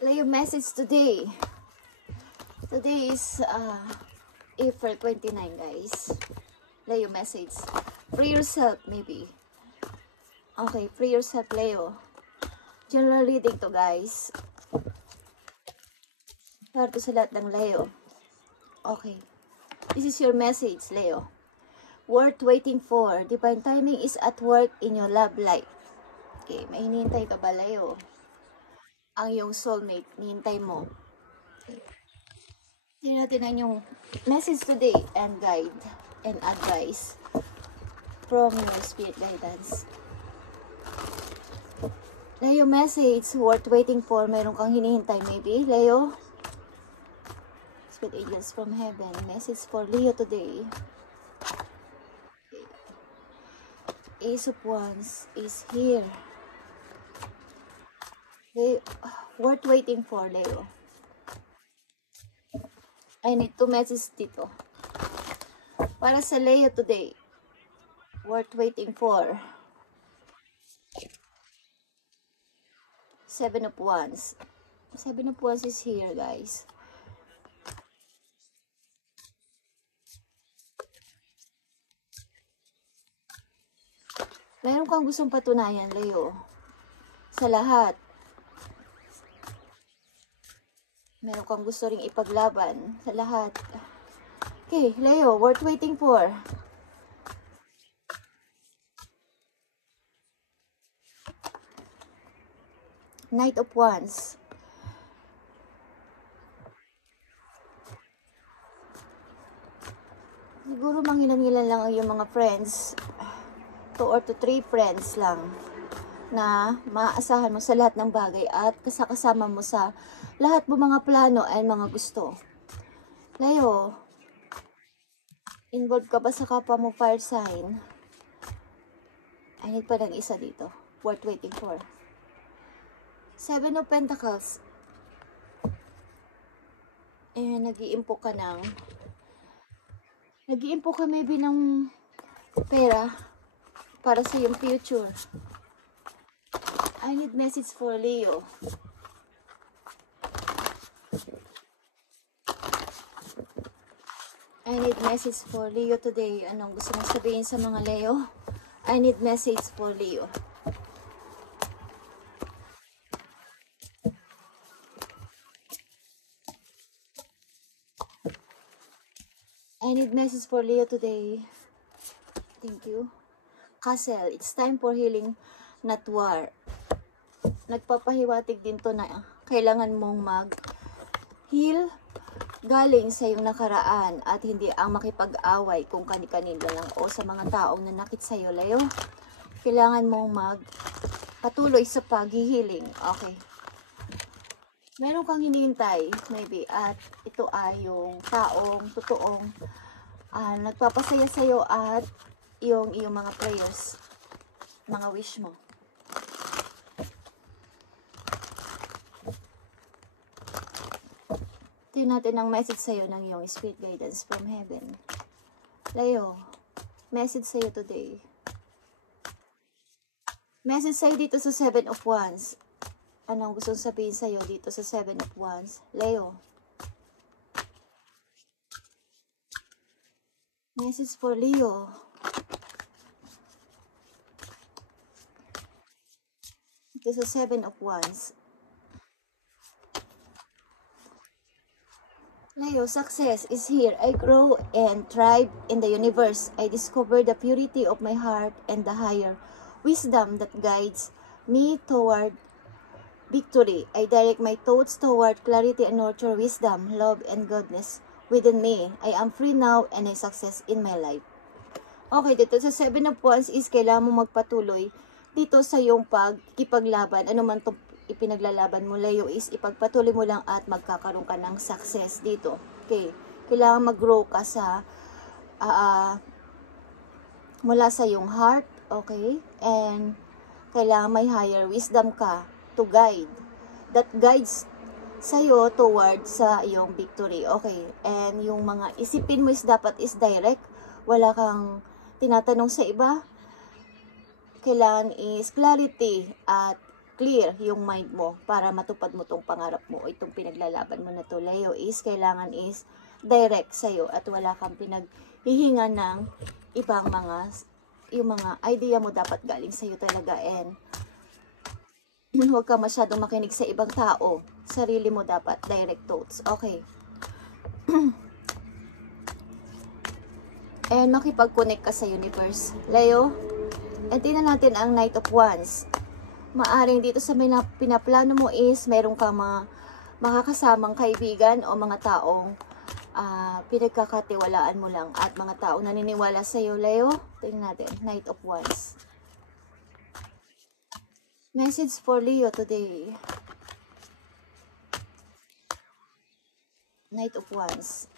Leo message today. Today is April 29, guys. Leo message. Free yourself, maybe. Okay, free yourself, Leo. General reading to, guys. Para to sa lahat ng Leo. Okay. This is your message, Leo. Worth waiting for. Divine timing is at work in your love life. Okay, may hinihintay ka ba, Leo? Ang iyong soulmate, hinihintay mo. Okay. Tingnan natin ang yung message today and guide and advice from your spirit guidance. Leo message, worth waiting for. Meron kang hinihintay maybe, Leo. Spirit angels from heaven. Message for Leo today. Ace of Wands is here. Worth waiting for, Leo. I need to message dito. Para sa Leo today. Worth waiting for. 7 of Wands. 7 of Wands is here, guys. Meron kang gustong patunayan, Leo. Sa lahat. Meron kang gusto ring ipaglaban sa lahat. Okay, Leo, worth waiting for. Knight of Wands. Siguro mangilan-ngilan lang ang iyong mga friends. 2 or 3 friends lang na maaasahan mo sa lahat ng bagay at kasama mo sa lahat mo mga plano ay mga gusto. Leo, involved ka ba sa kapwa mo fire sign? I need pa ng isa dito. Worth waiting for. 7 of Pentacles. Nag-iimpo ka maybe ng pera para sa iyong future. I need message for Leo. I need message for Leo today. Anong gusto mong sabihin sa mga Leo? I need message for Leo. I need message for Leo today. Thank you. Castle, it's time for healing, not war. Nagpapahiwatig din to na kailangan mong mag-heal galing sa iyong nakaraan at hindi ang makipag-away kung kani-kanino lang o sa mga taong nanakit sa iyo, Leo. Kailangan mong magpatuloy sa pag-healing. Okay. Meron kang hinihintay, maybe, at ito ay yung taong totoong nagpapasaya sa iyo at iyong mga prayers, mga wish mo. Tingnan natin ang message sa'yo ng iyong spirit guidance from heaven. Leo, message sa'yo today. Message sa'yo dito sa 7 of Wands. Anong gusto sabihin sa'yo dito sa 7 of Wands? Leo. Message for Leo. Dito sa 7 of Wands. Leo, success is here. I grow and thrive in the universe. I discover the purity of my heart and the higher wisdom that guides me toward victory. I direct my thoughts toward clarity and nurture wisdom, love, and goodness within me. I am free now and I success in my life. Okay, dito sa 7 of Wands is kailangan mo magpatuloy dito sa iyong pagkipaglaban. Ano man itong ipinaglalaban mo, Leo, is ipagpatuloy mo lang at magkakaroon ka ng success dito. Okay. Kailangan mag-grow ka sa mula sa iyong heart. Okay. And kailangan may higher wisdom ka to guide. That guides sa'yo towards sa iyong victory. Okay. And yung mga isipin mo is dapat is direct. Wala kang tinatanong sa iba. Kailangan is clarity at clear yung mind mo para matupad mo tong pangarap mo o itong pinaglalaban mo na to, Leo, is kailangan is direct sa'yo at wala kang pinaghihinga ng ibang yung mga idea mo dapat galing sa'yo talaga, and huwag ka masyadong makinig sa ibang tao. Sarili mo dapat, direct thoughts. Okay. And makipag-connect ka sa universe, Leo. And tingnan natin ang Knight of Wands. Maaring dito sa pinaplano mo is meron kang mga makakasamang kaibigan o mga taong pinagkakatiwalaan mo lang at mga taong naniniwala sa iyo, Leo. Tingnan natin, Knight of Wands. Message for Leo today. Knight of Wands.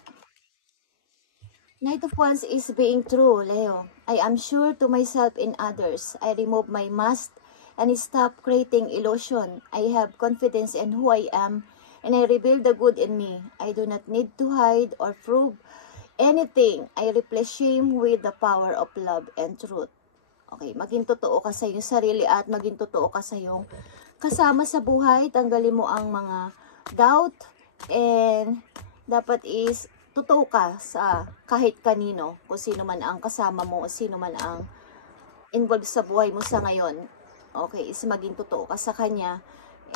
Knight of Wands is being true, Leo. I am sure to myself and others. I remove my mask and stop creating illusion. I have confidence in who I am and I reveal the good in me. I do not need to hide or prove anything. I replace shame with the power of love and truth. Okay, maging totoo ka sa iyong sarili at maging totoo ka sa iyong kasama sa buhay. Tanggalin mo ang mga doubt and dapat is totoo ka sa kahit kanino, kung sino man ang kasama mo o sino man ang involved sa buhay mo sa ngayon. Okay, is maging totoo ka sa kanya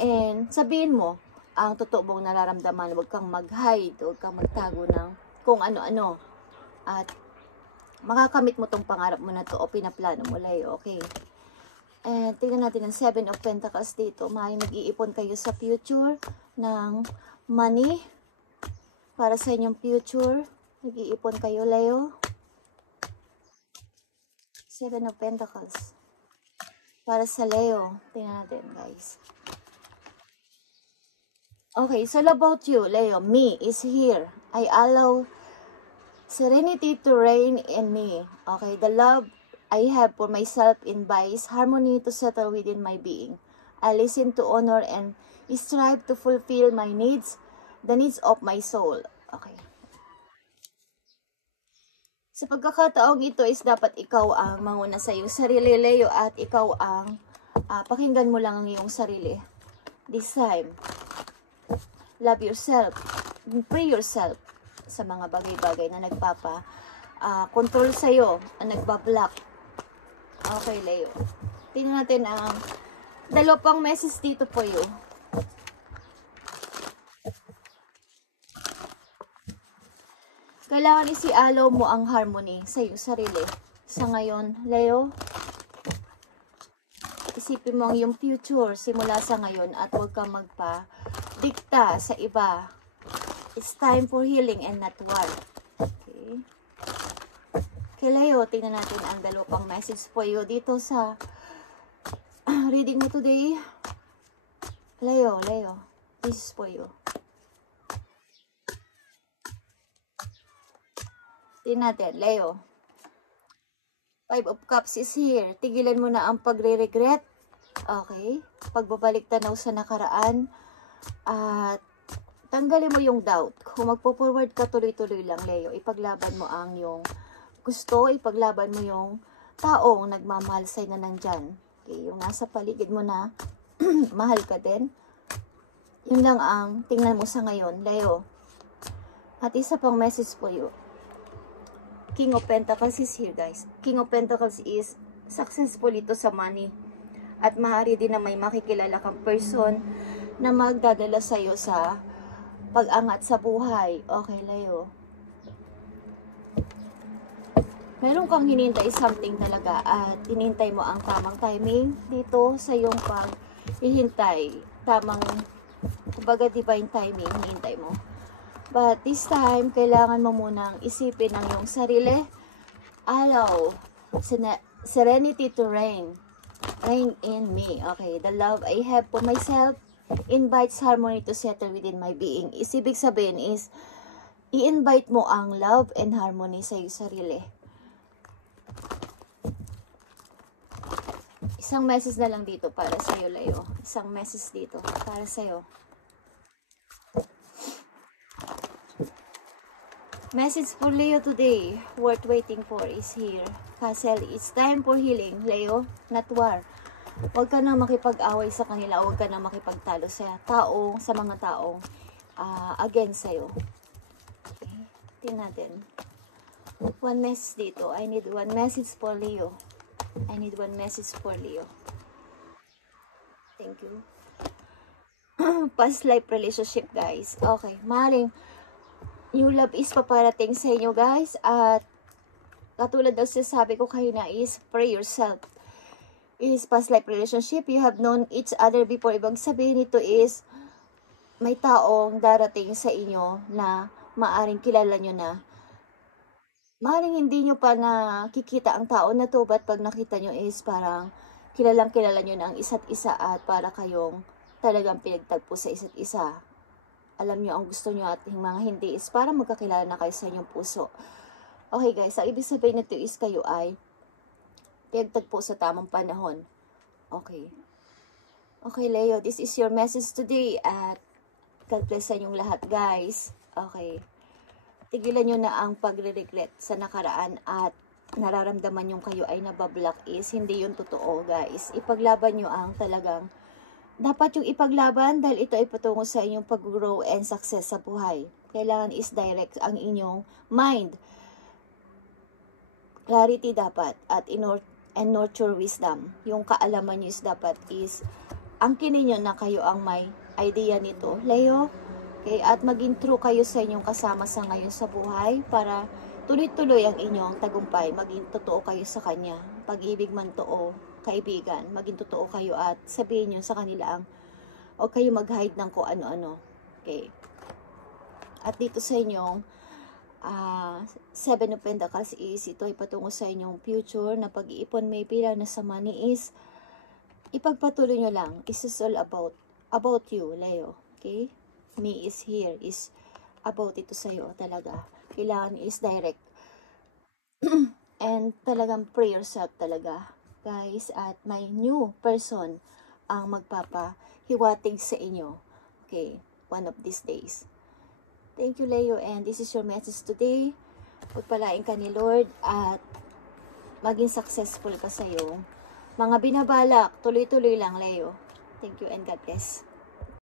and sabihin mo ang totoo mong nararamdaman. Huwag kang mag-hide, huwag kang magtago ng kung ano-ano at makakamit mo tong pangarap mo na to o pinaplano mo, Leo. Okay, and tingnan natin ang 7 of Pentacles dito. May nag-iipon kayo sa future ng money para sa inyong future. Nag-iipon kayo, Leo. 7 of Pentacles. Para sa Leo. Tingnan natin, guys. Okay, so about you, Leo. Me is here. I allow serenity to reign in me. Okay, the love I have for myself invites harmony to settle within my being. I listen to honor and strive to fulfill my needs, the needs of my soul. Okay. Sa pagkakataong ito is dapat ikaw ang manguna sa iyong sarili, Leo, at ikaw ang pakinggan mo lang ang iyong sarili. This time, love yourself, free yourself sa mga bagay-bagay na control sa iyo, ang nagbablock. Okay, Leo. Tingnan natin ang dalawang message dito po you. Kailangan isi-allow mo ang harmony sa iyong sarili. Sa ngayon, Leo, isipin mo ang iyong future simula sa ngayon at huwag kang magpa-dikta sa iba. It's time for healing and not war. Okay. Okay, Leo, tingnan natin ang dalawang message po iyo dito sa reading mo today. Leo, this is for you. Tingnan natin, Leo. 5 of Cups is here. Tigilan mo na ang pagre-regret. Okay? Pagbabalik tanaw sa nakaraan. At tanggalin mo yung doubt. Kung magpo-forward ka, tuloy-tuloy lang, Leo. Ipaglaban mo ang yung gusto. Ipaglaban mo yung taong nagmamahal sa'yo na nandyan. Okay? Yung nasa paligid mo na mahal ka din. Yun lang ang tingnan mo sa ngayon, Leo. At isa pang message po yun. King of Pentacles is here, guys. King of Pentacles is successful ito sa money. At maaari din na may makikilala kang person na magdadala sa'yo sa pag-angat sa buhay. Okay, Leo. Meron kang hinintay something talaga at hinintay mo ang tamang timing dito sa iyong pag-hihintay. Tamang, kumbaga divine timing, hinintay mo. But this time, kailangan mo munang isipin ang iyong sarili. Allow serenity to reign in me. Okay, the love I have for myself invites harmony to settle within my being. Ibig sabihin is, i-invite mo ang love and harmony sa iyong sarili. Isang message na lang dito para sa iyo, Leo. Isang message dito para sa iyo. Message for Leo today, worth waiting for, is here. Castle, it's time for healing, Leo, not war. Huwag ka na makipag-away sa kanila, huwag ka na makipagtalo sa mga taong against sa'yo. Okay. Tingnan natin. One message dito. I need one message for Leo. I need one message for Leo. Thank you. Past life relationship, guys. Okay. Maring new love is paparating sa inyo, guys. At katulad daw sabi ko kayo na is pray yourself. Is past life relationship. You have known each other before. Ibang sabihin nito is may taong darating sa inyo na maaring kilala nyo na. Maaring hindi nyo pa nakikita ang tao na to, but pag nakita nyo is parang kilalang kilala nyo na ang isa't isa at para kayong talagang pinagtagpo sa isa't isa. Alam nyo ang gusto nyo at yung mga hindi is para magkakilala na kayo sa inyong puso. Okay guys, ang ibig sabihin nito is kayo ay pinagtagpo sa tamang panahon. Okay. Okay Leo, this is your message today at God bless sa inyong lahat guys. Okay. Tigilan nyo na ang pagre-regret sa nakaraan at nararamdaman yung kayo ay nabablock is hindi yun totoo guys. Ipaglaban nyo ang talagang dapat yung ipaglaban dahil ito ay patungo sa inyong pag-grow and success sa buhay. Kailangan is direct ang inyong mind. Clarity dapat at and nurture wisdom. Yung kaalaman nyo is dapat is angkinin nyo na kayo ang may idea nito. Leo, okay, at maging true kayo sa inyong kasama sa ngayon sa buhay para tuloy-tuloy ang inyong tagumpay. Maging totoo kayo sa kanya. Pag-ibig man to o kaibigan, maging totoo kayo at sabihin nyo sa kanila ang o kayo mag-hide ng kung ano-ano. Okay. At dito sa inyong Seven of Pentacles is ito ay patungo sa inyong future na pag-iipon may pila na sa money is ipagpatuloy nyo lang. This is all about you, Leo. Okay? Me is here is about ito sa'yo talaga. Kailangan is direct. And talagang pray yourself talaga, guys. At may new person ang magpapahiwatig sa inyo. Okay? One of these days. Thank you, Leo. And this is your message today. Pagpalain ka ni Lord at maging successful ka sa'yo. Mga binabalak, tuloy-tuloy lang, Leo. Thank you and God bless.